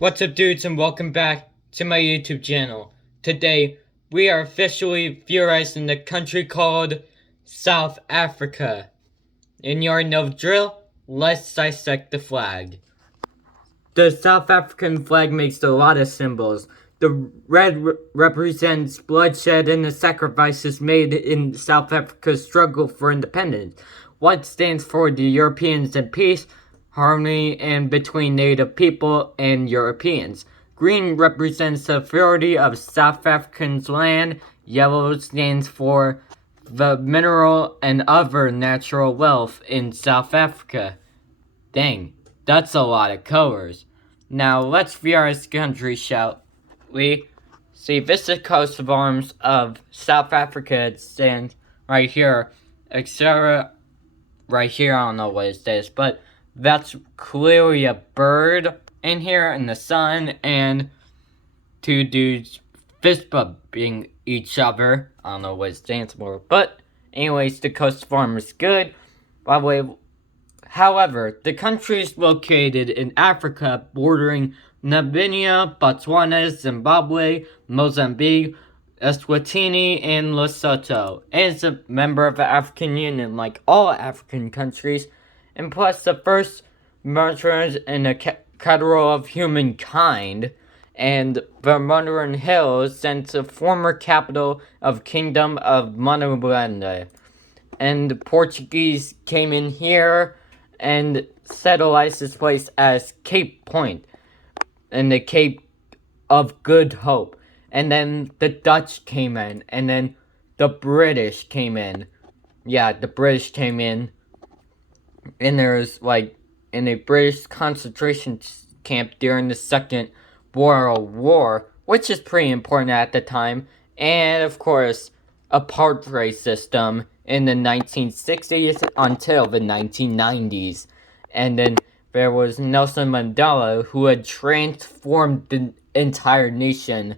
What's up, dudes, and welcome back to my YouTube channel. Today, we are officially theorizing the country called South Africa. In your know the drill, let's dissect the flag. The South African flag makes a lot of symbols. The red represents bloodshed and the sacrifices made in South Africa's struggle for independence. White stands for the Europeans and peace, harmony, and between native people and Europeans. Green represents the authority of South African's land. Yellow stands for the mineral and other natural wealth in South Africa. Dang, that's a lot of colors. Now let's view our country, shall we? See, this is the coat of arms of South Africa. It stands right here, etc. Right here, I don't know what it says, but that's clearly a bird in here in the sun, and two dudes fist bumping each other. I don't know what it stands for, but anyways, the coast of arms is good. By the way, however, the country is located in Africa, bordering Namibia, Botswana, Zimbabwe, Mozambique, Eswatini, and Lesotho. And it's a member of the African Union, like all African countries, and plus the first martyrs in the category of humankind, and the Modern Hills, since the former capital of Kingdom of Monublenda. And the Portuguese came in here and settled this place as Cape Point, and the Cape of Good Hope. And then the Dutch came in, and then the British came in. Yeah, the British came in, and there's like in a British concentration camp during the Second World War, which is pretty important at the time, and of course, apartheid system in the 1960s until the 1990s. And then there was Nelson Mandela, who had transformed the entire nation.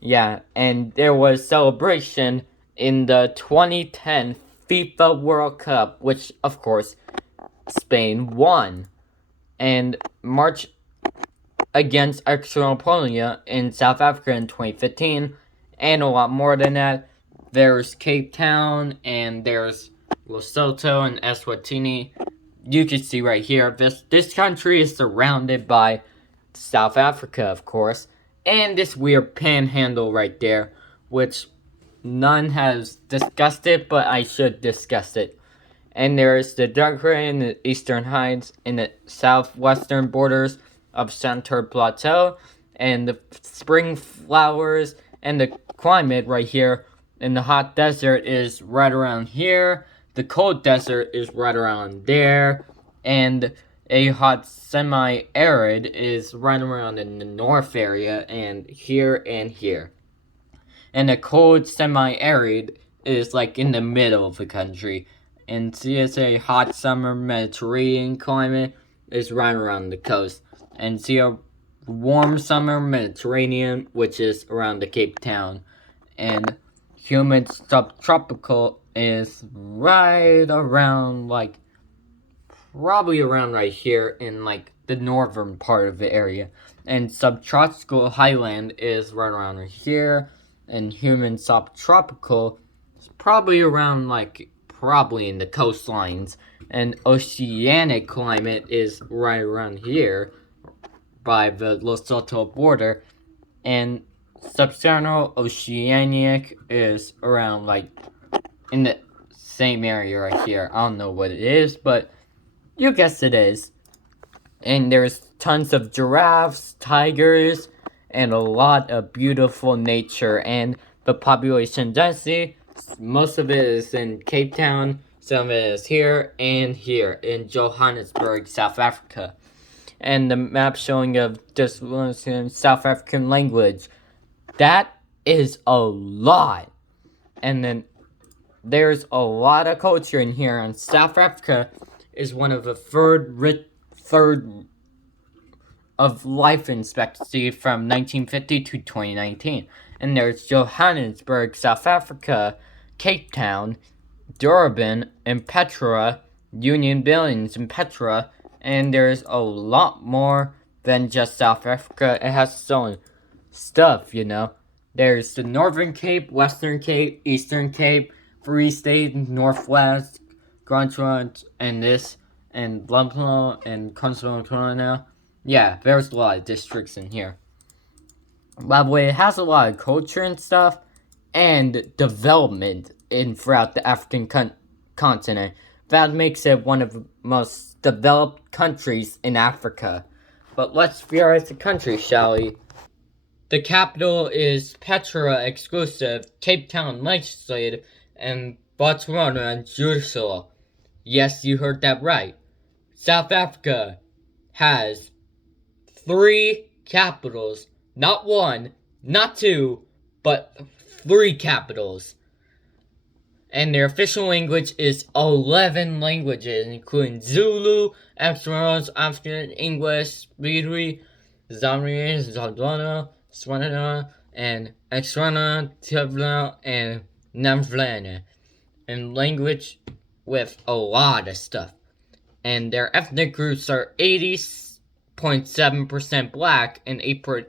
Yeah, and there was celebration in the 2010 FIFA World Cup, which, of course, Spain won. And March against external opponent in South Africa in 2015, and a lot more than that. There's Cape Town, and there's Lesotho and Eswatini. You can see right here, this country is surrounded by South Africa, of course, and this weird panhandle right there, which none has discussed it, but I should discuss it. And there's the Darker and the Eastern Heights in the southwestern borders of Center Plateau, and the spring flowers and the climate right here in the hot desert is right around here. The cold desert is right around there, and a hot semi-arid is right around in the north area and here and here. And the cold semi-arid is like in the middle of the country. And CSA hot summer Mediterranean climate is right around the coast. And see a warm summer Mediterranean, which is around the Cape Town. And humid subtropical is right around, like, probably around right here in, like, the northern part of the area. And subtropical highland is right around here. And humid subtropical is probably around, like, probably in the coastlines. And oceanic climate is right around here by the Lesotho border, and subsaharan oceanic is around like in the same area right here. I don't know what it is, but you guess it is. And there's tons of giraffes, tigers, and a lot of beautiful nature. And the population density, most of it is in Cape Town, some of it is here and here in Johannesburg, South Africa. And the map showing of just South African language. That is a lot. And then there's a lot of culture in here. And South Africa is one of the third of life expectancy from 1950 to 2019. And there's Johannesburg, South Africa, Cape Town, Durban, and Petra, Union Buildings in Petra. And there's a lot more than just South Africa. It has its own stuff, you know. There's the Northern Cape, Western Cape, Eastern Cape, Free State, Northwest, Gruntsland, and this, and Blumplo, and Constantinople. Yeah, there's a lot of districts in here. By the way, it has a lot of culture and stuff, and development throughout the African continent. That makes it one of the most developed countries in Africa. But let's theorize the country, shall we? The capital is Petra exclusive, Cape Town legislative, and Botswana and judicial. Yes, you heard that right. South Africa has 3 capitals. Not 1, not 2, but 3 capitals. And their official language is 11 languages, including Zulu, African English, Swahili, Zamri, Zaldana, Swana, and Exrana, Tivla, and Namvlana. And language with a lot of stuff. And their ethnic groups are 80.7% black and 8%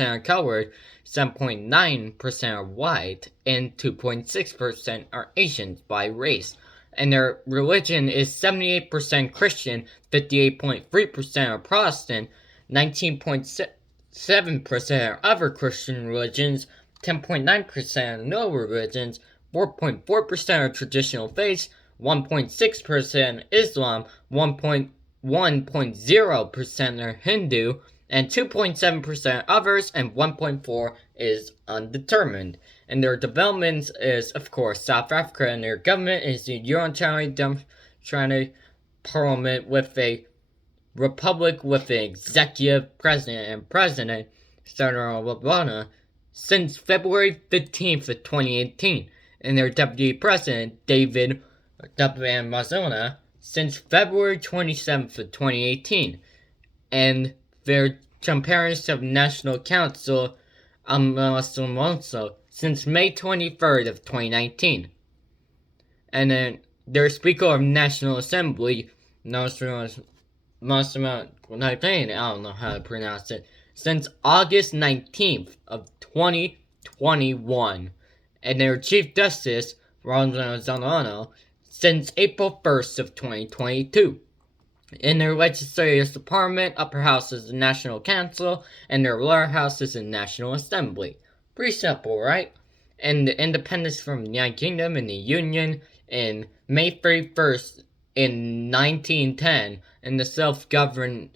are colored, 7.9% are white, and 2.6% are Asians by race. And their religion is 78% Christian, 58.3% are Protestant, 19.7% are other Christian religions, 10.9% are no religions, 4.4% are traditional faiths, 1.6% Islam, 1.0% are Hindu, and 2.7% others, and 1.4% is undetermined. And their developments is, of course, South Africa, and their government is the unitary democratic parliament with a republic with an executive president and president, Cyril Ramaphosa, since February 15th of 2018, and their deputy president, David Mazona, since February 27th of 2018, and their comparison of National Council since May 23rd of 2019. And then their Speaker of National Assembly, I don't know how to pronounce it, since August 19th of 2021. And their Chief Justice, Ronald Zanano, since April 1st of 2022. In their legislative department, upper house is the National Council, and their lower house is the National Assembly. Pretty simple, right? And the independence from the United Kingdom and the Union in May 31st in 1910, and the self-governed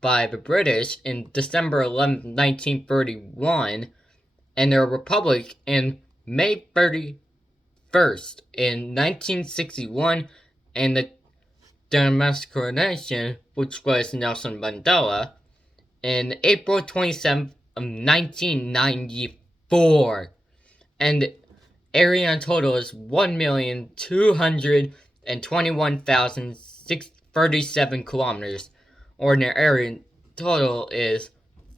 by the British in December 11th, 1931, and their republic in May 31st in 1961, and the Demarcation, which was Nelson Mandela, in April 27th of 1994. And area in total is 1,221,637 kilometers. Ordinary area in total is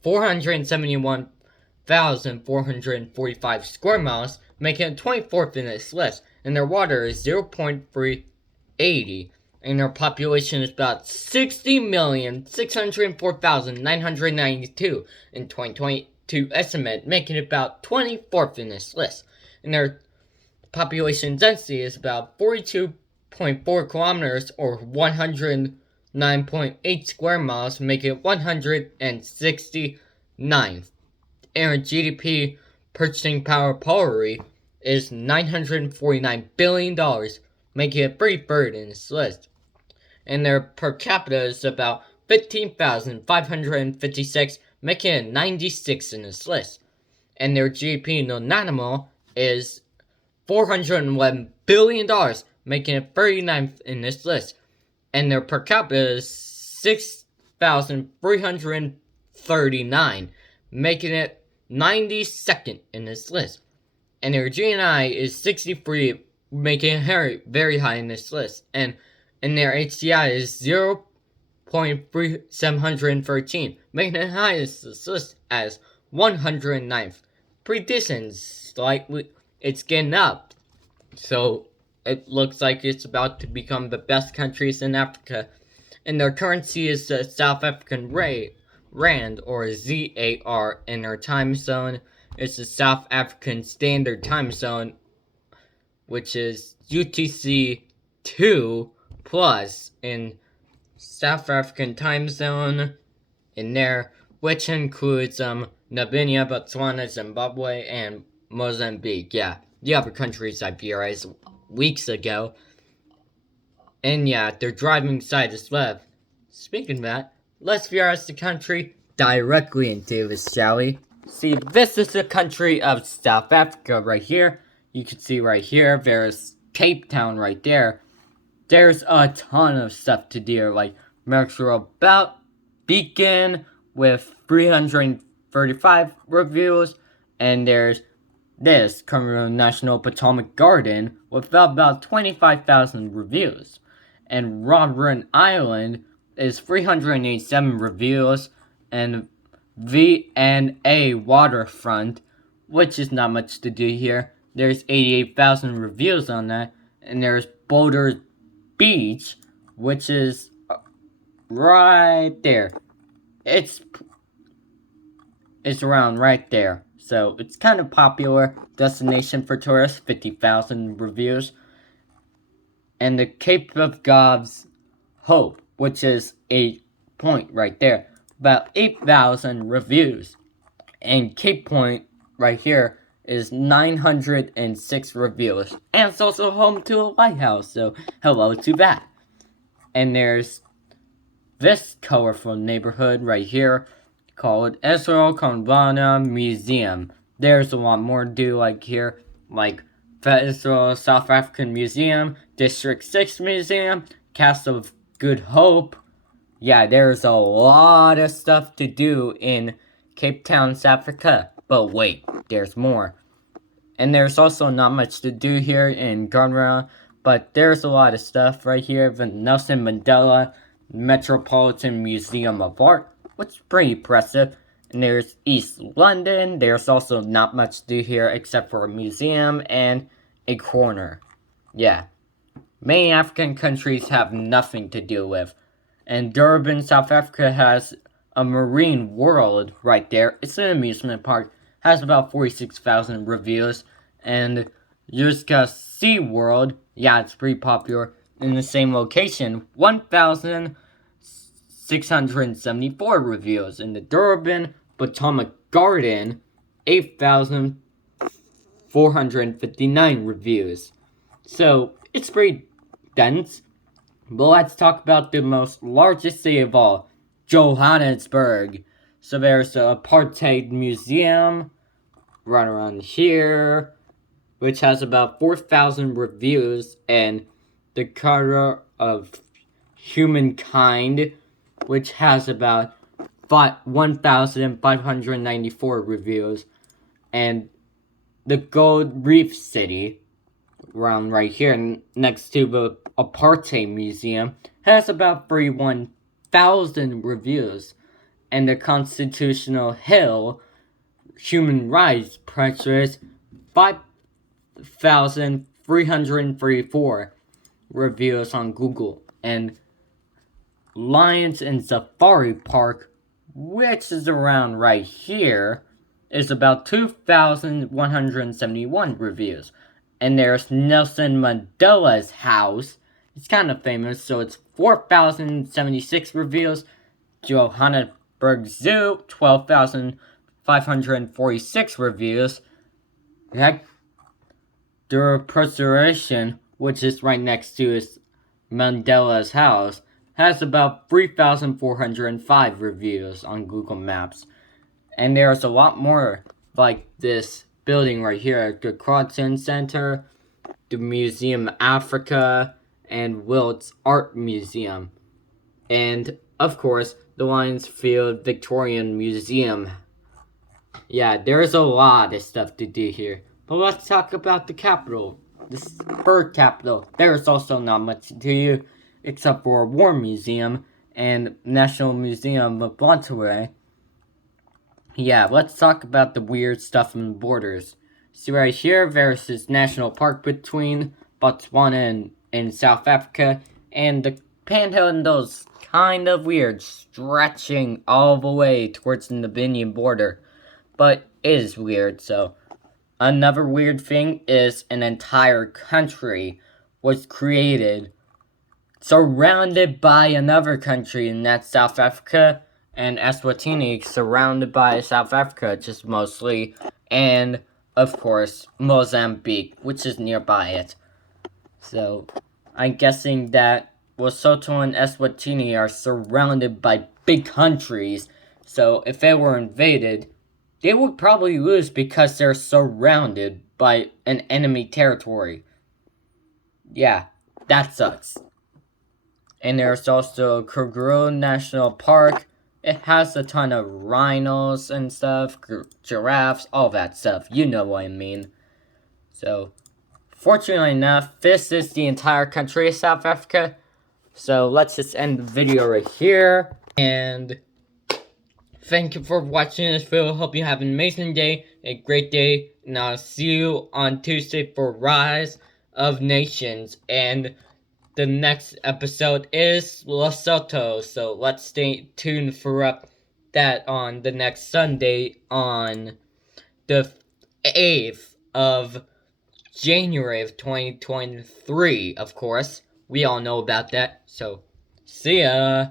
471,445 square miles, making it 24th in this list. And their water is 0.380. And their population is about 60,604,992 in 2022 estimate, making it about 24th in this list. And their population density is about 42.4 kilometers, or 109.8 square miles, making it 169th. And their GDP purchasing power parity is $949 billion, making it 33rd in this list. And their per capita is about 15,556, making it 96 in this list. And their GDP non-animal is $411 billion, making it 39th in this list. And their per capita is 6,339, making it 92nd in this list. And their GNI is 63, making it very high in this list. And their HDI is 0.3713, making it highest this list as 109th. Pretty decent, slightly, it's getting up. So it looks like it's about to become the best countries in Africa. And their currency is the South African rand, Rand, or ZAR, in our time zone. It's the South African Standard Time Zone, which is UTC 2 plus in South African time zone in there, which includes Namibia, Botswana, Zimbabwe, and Mozambique. Yeah, the other countries I theorized weeks ago. And yeah, they're driving side to left. Speaking of that, let's theorize the country directly into this, shall we? See, this is the country of South Africa right here. You can see right here, there's Cape Town right there. There's a ton of stuff to do, like Metro About Beacon with 335 reviews, and there's this Congo National Botanic Garden with about 25,000 reviews. And Robben Island is 387 reviews, and VNA Waterfront, which is not much to do here. There's 88,000 reviews on that, and there's Boulder Beach, which is right there. It's around right there, so it's kind of popular destination for tourists. 50,000 reviews. And the Cape of God's Hope, which is a point right there, about 8,000 reviews. And Cape Point right here is 906 reviews. And it's also home to a lighthouse, so hello to that. And there's this colorful neighborhood right here called Israel Konbana Museum. There's a lot more to do like here, like the Israel South African Museum, District 6 Museum, Castle of Good Hope. Yeah, there's a lot of stuff to do in Cape Town, South Africa. But wait, there's more. And there's also not much to do here in Ghana, but there's a lot of stuff right here. The Nelson Mandela Metropolitan Museum of Art, which is pretty impressive. And there's East London. There's also not much to do here except for a museum and a corner. Yeah. Many African countries have nothing to do with. And Durban, South Africa has a marine world right there. It's an amusement park. Has about 46,000 reviews. And Yuska Sea World, yeah, it's pretty popular. In the same location, 1,674 reviews. In the Durban Botanic Garden, 8,459 reviews. So, it's pretty dense. But let's talk about the most largest city of all, Johannesburg. So there's the Apartheid Museum right around here, which has about 4,000 reviews, and the Color of Humankind, which has about 1,594 reviews, and the Gold Reef City, around right here next to the Apartheid Museum, has about 31,000 reviews, and the Constitutional Hill Human Rights Pressures 5,334 reviews on Google. And Lions and Safari Park, which is around right here, is about 2,171 reviews. And there's Nelson Mandela's house. It's kind of famous, so it's 4,076 reviews. Johannesburg Zoo, 12,546 reviews. Hector Preservation, which is right next to his Mandela's house, has about 3,405 reviews on Google Maps. And there's a lot more like this building right here, the Croton Center, the Museum Africa, and Wilt's Art Museum. And, of course, the Lionsfield Victorian Museum. Yeah, there's a lot of stuff to do here. But let's talk about the capital, the bird capital. There's also not much to do except for a war museum and National Museum of Monterey. Yeah, let's talk about the weird stuff in the borders. See right here, there's this national park between Botswana and South Africa, and the Panhandle's kind of weird, stretching all the way towards the Namibian border. But it is weird, so. Another weird thing is an entire country was created surrounded by another country, and that's South Africa, and Eswatini surrounded by South Africa, just mostly, and, of course, Mozambique, which is nearby it. So, I'm guessing that Lesotho and Eswatini are surrounded by big countries, so if they were invaded, they would probably lose because they're surrounded by an enemy territory. Yeah, that sucks. And there's also Kruger National Park. It has a ton of rhinos and stuff, giraffes, all that stuff. You know what I mean. So, fortunately enough, this is the entire country of South Africa. So, let's just end the video right here. And thank you for watching this video. Hope you have an amazing day, a great day. And I'll see you on Tuesday for Rise of Nations. And the next episode is Lesotho, so let's stay tuned for that on the next Sunday on the 8th of January of 2023, of course. We all know about that, so see ya!